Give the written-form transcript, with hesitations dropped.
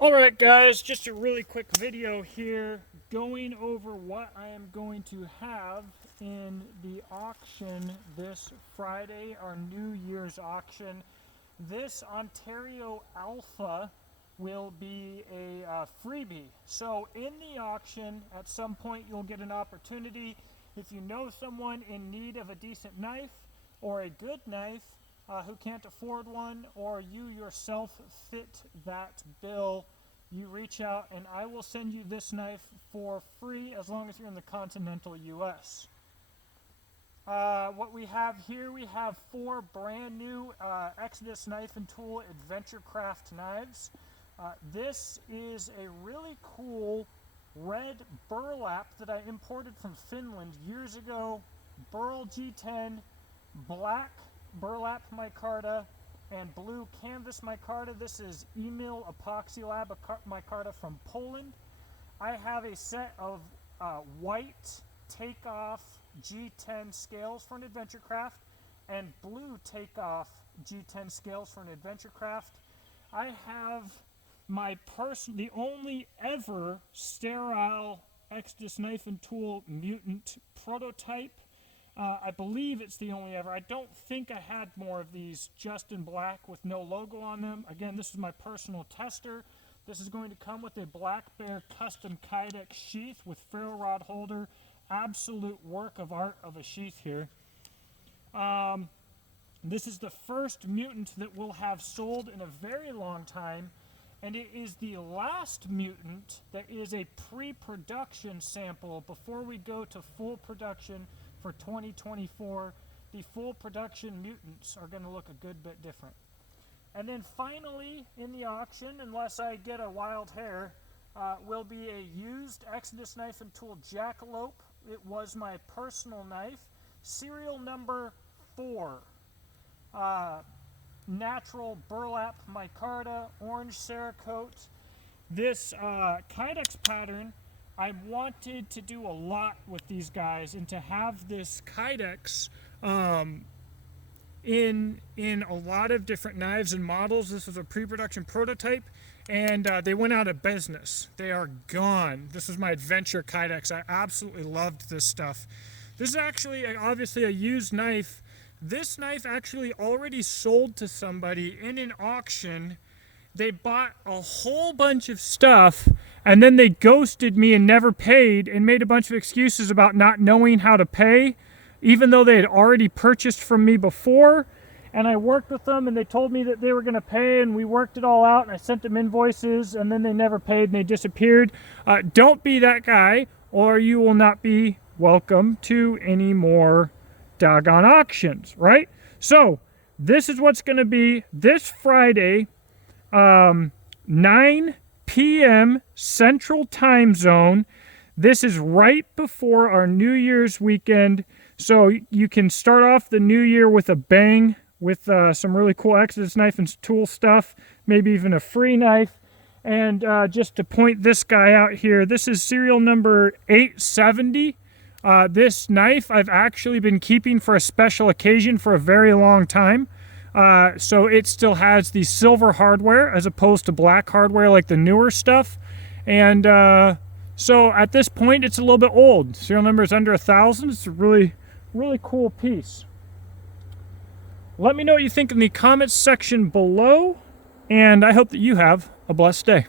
Alright guys, just a really quick video here going over what I am going to have in the auction this Friday, our New Year's auction. This Ontario Alpha will be a freebie. So in the auction, at some point you'll get an opportunity. If you know someone in need of a decent knife or a good knife, who can't afford one, or you yourself fit that bill, you reach out and I will send you this knife for free as long as you're in the continental US. What we have here, we have 4 brand new Exodus Knife and Tool Adventure Craft knives. This is a really cool red burlap that I imported from Finland years ago. Burl G10, black burlap micarta, and blue canvas micarta. This is Emil Epoxy Lab micarta from Poland. I have a set of white takeoff G10 scales for an adventure craft and blue takeoff G10 scales for an adventure craft. I have my the only ever sterile Exodus Knife and Tool Mutant prototype. I believe it's the only ever. I don't think I had more of these just in black with no logo on them. Again, this is my personal tester. This is going to come with a Black Bear custom Kydex sheath with ferro rod holder. Absolute work of art of a sheath here. This is the first Mutant that we'll have sold in a very long time, and it is the last Mutant that is a pre-production sample before we go to full production. For 2024, the full production Mutants are going to look a good bit different. And then finally in the auction, unless I get a wild hair, will be a used Exodus Knife and Tool Jackalope. It was my personal knife. Serial number 4. Natural burlap micarta, orange Cerakote. This Kydex pattern, I wanted to do a lot with these guys, and to have this Kydex in a lot of different knives and models. This was a pre-production prototype, and they went out of business. They are gone. This is my adventure Kydex. I absolutely loved this stuff. This is actually obviously a used knife. This knife actually already sold to somebody in an auction. They bought a whole bunch of stuff, and then they ghosted me and never paid and made a bunch of excuses about not knowing how to pay, even though they had already purchased from me before. And I worked with them, and they told me that they were going to pay, and we worked it all out, and I sent them invoices, and then they never paid and they disappeared. Don't be that guy, or you will not be welcome to any more doggone auctions, right? So this is what's going to be this Friday, 9 p.m. Central Time Zone. This is right before our New Year's weekend, so you can start off the new year with a bang with some really cool Exodus Knife and Tool stuff, maybe even a free knife. And just to point this guy out here, this is serial number 870. This knife I've actually been keeping for a special occasion for a very long time. So it still has the silver hardware as opposed to black hardware like the newer stuff. And so at this point, it's a little bit old. Serial number is under 1,000. It's a really, really cool piece. Let me know what you think in the comments section below, and I hope that you have a blessed day.